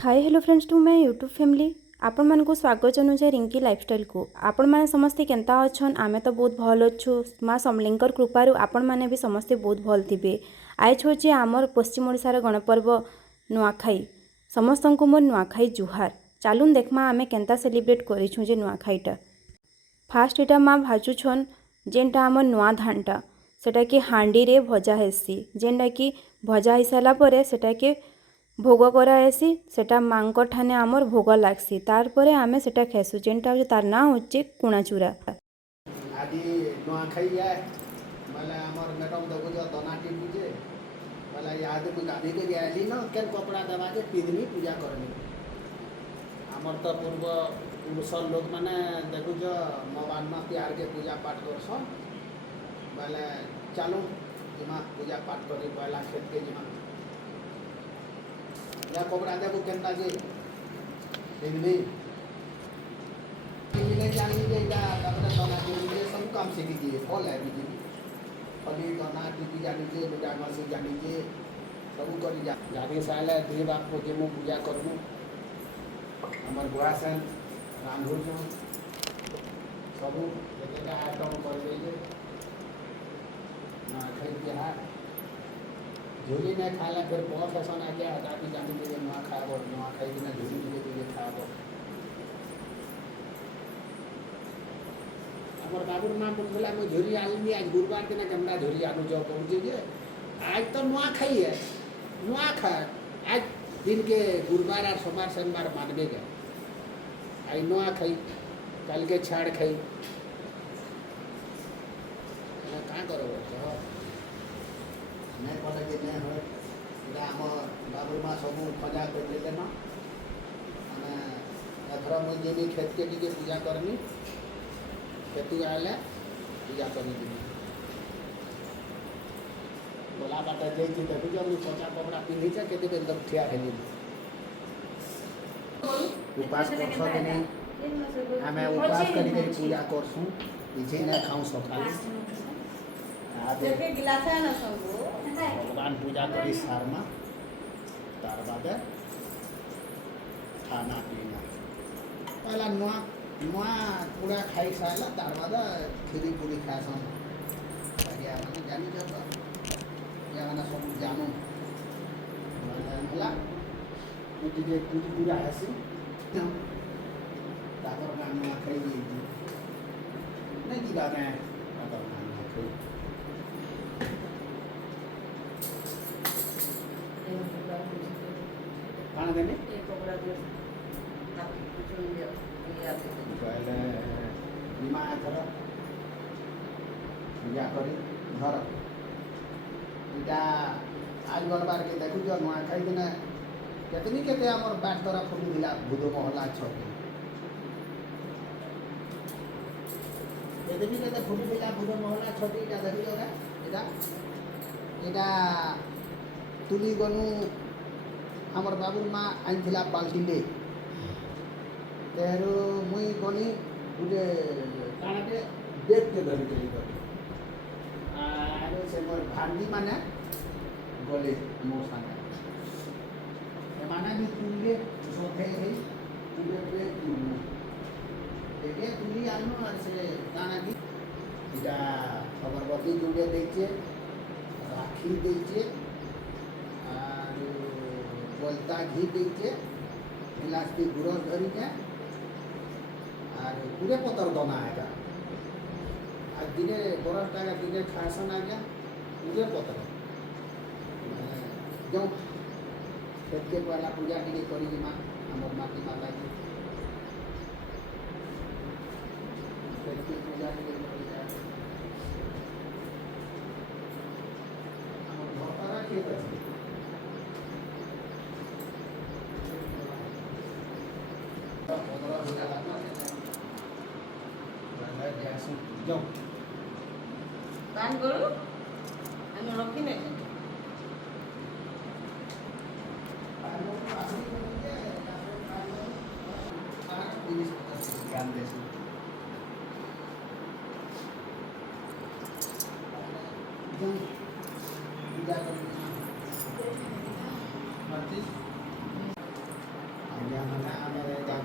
Hi hello friends to my YouTube family आपण मानक स्वागत जनाए रिंकी लाइफस्टाइल को। आपण मैंने समस्ते केंता अच्छन आमे तो बहुत भल अच्छु माँ समलिंकर कृपारू आपण मैंने भी समस्ते बहुत भल थे। आज हूँ आमर पश्चिम ओडिशार गणपर्व नुआखाई। समस्त को मोर नुआखाई जुहार। चलून देखमा आमे केंता सेलिब्रेट करूँ जे नुआखाईटा। फास्ट इटा माँ भाजुछन जेनटा आम नुआ धानटा सेटा कि हांडी रे भजा हेसी जेनटा कि भजा हो सारा पर सेटा कि भोग कराएसी सेटा मांक ठाने आमर भोग लागसी तार परे आमे सेटा खेसु जेनटा तार ना होचे कुणाचूरा। आज नुआखाई है माला हमर मैडम देखो जो दनाटी पूजे माला याद को गाधी के आली न केन कपड़ा देवा जे पिदनी पूजा करनी हमर तो पूर्व पुरुष लोग माने देखो जो मवान्न प्यार के पूजा पाठ करसन माले चलो जिमा पूजा पाठ करी पहला खेत के जिमा या कपड़ा देबो केनता जे पिदनी मिले जानी जेगा तापर दनाटी जे सब काम सीखी दिए फल है बिजी फली दनाटी की जानी जे बेटा मासी जानी जे सब करी जा जानी साले दुई बाप को जे मु पूजा करबो हमर बुआ सन रांधु जो सब जेटा आइटम कर दे ना खाई के हा झोली में खाला फिर बहुत फैशन आ गया दादी जानी जे नुआ खाबो नुआ खाई बिना झोली के खाबो हमर बाबूर माँ बोला मैं झोरी आलूंगी आज गुरुवार दिन गमला झोरी आलू जो पहुँचे जे आज तो नुआ खाई है नुआ खा आज दिन के गुरुवार और सोमवार शनिवार मानवे गए आज नुआ खाई कल के छाड़ खाई कहाँ करो नहीं पता कि नहीं हो आम बाबूर माँ सब खजा कर देते ना एथर मुझे भी खेत के टी पूजा करनी खेती आए पूजा कर बोला बात देखी देखु जो पचा कपड़ा पिंधि के एकदम ठिया हेली उपास करस कि नहीं आम उपास कर पूजा करसुँ किसी नहीं खाऊँ सका भगवान पूजा करी सारना तार बाद खाना पीना पहला नुआ नुआ पूरा खाई सारा तार बाद खीरी पूरी खासन मैंने जानी जब या सब जानू है पूरी पूरा हेसी तापर नुआ खाई नहीं की बात है नुआ खाई खाना देने पहले बीमा थर पूजा करी घर इटा आज गलबार के देखु जो नुआ खाई दिन केतनी केते हमर बाट तरा फुटी दिला बुध महला छक केतनी केते फुटी दिला बुध महला छक इटा देखि जोरा इटा इटा तुली गनु हमर बाबूर माँ आनी बाल्टी ले तेरू मुई गनी गोटे कानाटे बेग के धरी से मोर भांडी माने गले मो सामने माना भी तुले सोथे है तुले पे तुलू देखे तुली आनो और से काना की इटा अगरबत्ती जुड़े देचे राखी देचे बोलता घी दीचे गिलास की गुरस धरी के और पूरे पतर दना है आज दिने बरस टागा दिने खासन आ गया पूरे पतर जो खेत के पहला पूजा टी करी माँ हमर माटी माता की खेत की पूजा टी हमर घर खेत है কান গরু আমি রক্ষী নেই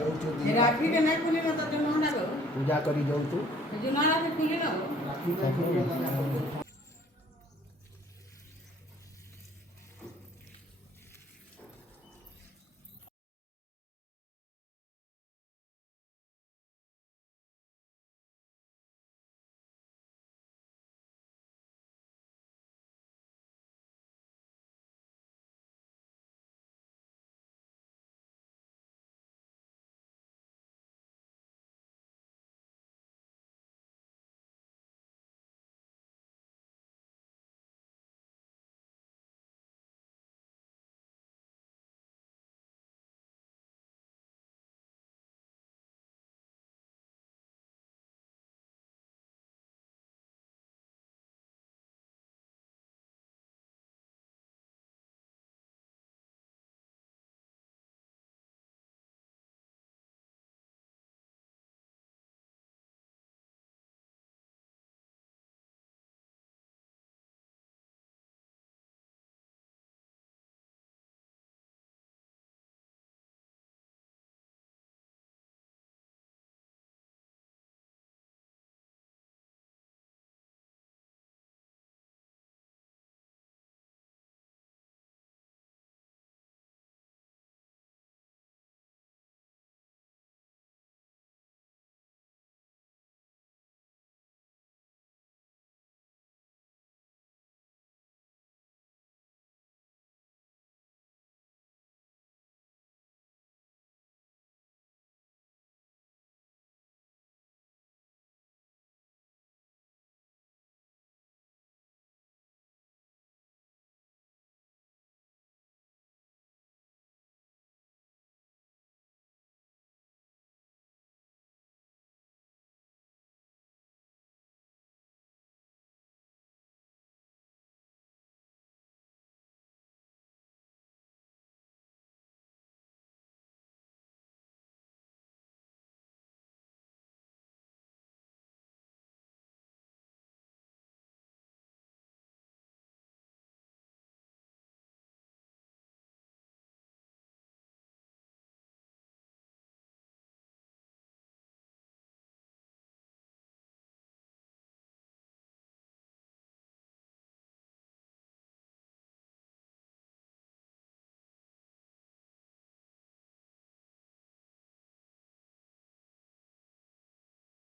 ଯାଉଛୁ ଏ ରାକ୍ଷୀ କେ ନାଇଁ ଖୁଲି ନା ତ ଜନ୍ମ ନା ପୂଜା କରି ଯାଉଛୁ ଜୁନା ରାକ୍ଷୀ ଖୁଲି ନା ରାକ୍ଷୀ ପାଇଁ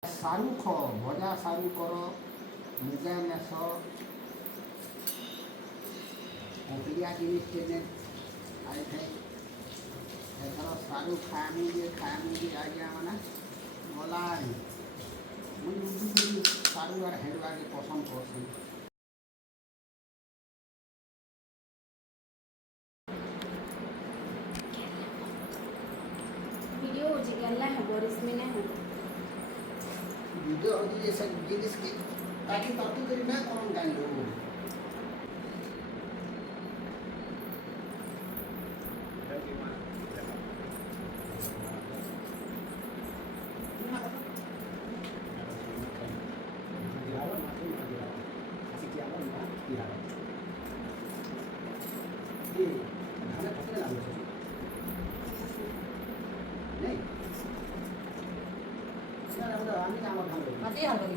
ସାରୁ ଖ ଭଜା ସାରୁ କର ମୁଗା ମେଷ କଙ୍କଲିଆ ଜିନିଷ କେନେ ଆଇଥାଏ ଏଥର ସାରୁ ଖାଆମି ଯେ ଆଜ୍ଞା ମାନେ ଗଲାଣି ମୁଇଁ ସାରୁ ଆର୍ ହେଡ଼ବାକେ ପସନ୍ଦ କରସି ଭିଡ଼ିଓ ହେଉଛି ଗଲା ହେବ ରିସ୍ମି ନାଇଁ ହେବ ଭିଡ଼ିଓ ହେଉଛି ଯେ ସେ ଜିନିଷକେ ତାକି ତାକୁ କରି ନା କରନ୍ କାଇଁ ଲୋକ মাটি হাল করি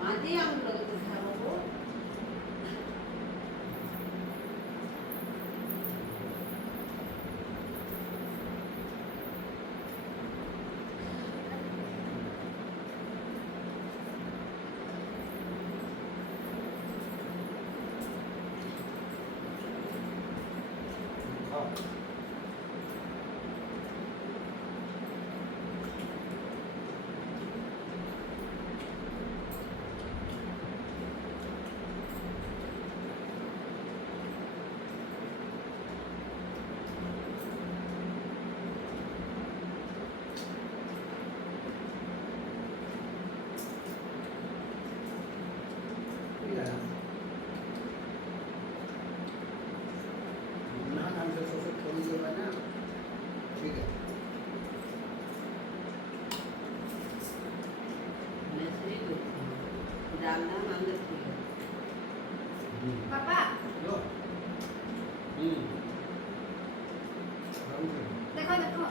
মাটি আমরা খাবো Papa. Yo. देखो देखो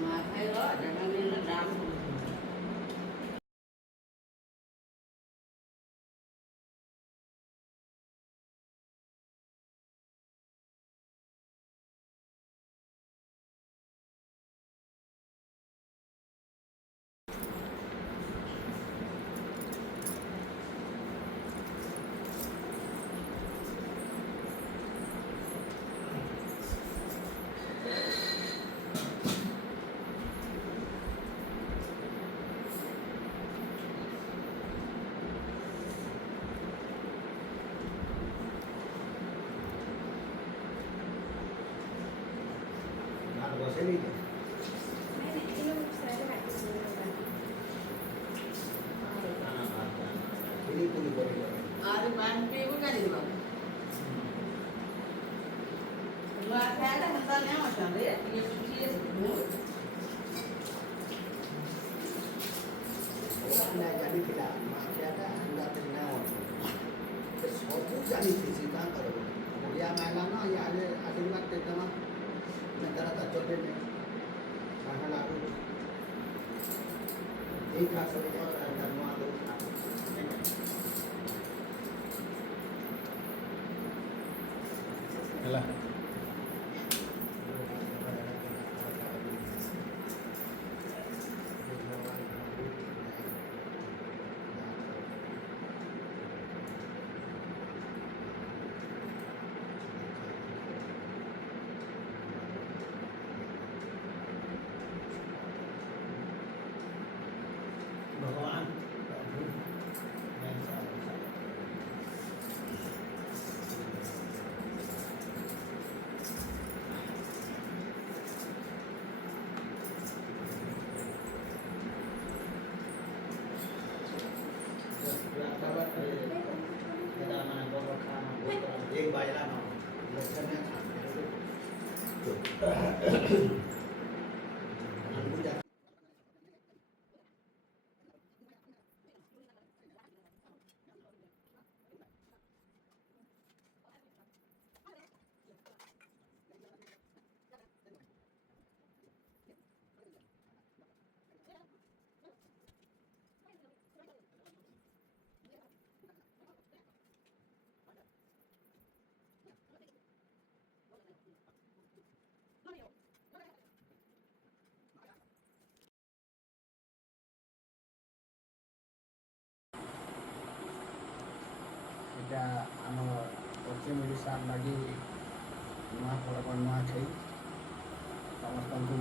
mà thấy đó để nó lên nó đám भात बसेली का पुरी पुरी करेगा अरे मान पे वो क्या दिलवा मैं खाया था मसाला नहीं होता रे ये चीज ना जानी थी ना माँ क्या था अंडा पे ना हो तो सब कुछ जानी थी सी कहाँ करोगे बढ़िया महिला ना ये आगे आशीर्वाद देता ना मैं करा था छोटे में खाना लागू एक खास करके और धर्मा दो ହେଲା भगवान एक बाजरा ना लक्षण है এটা আমার পশ্চিম ଓଡ଼ିଶାର ଲାଗି ନୂଆ ପର୍ବ ନୂଆଖାଇ ସମସ୍ତଙ୍କୁ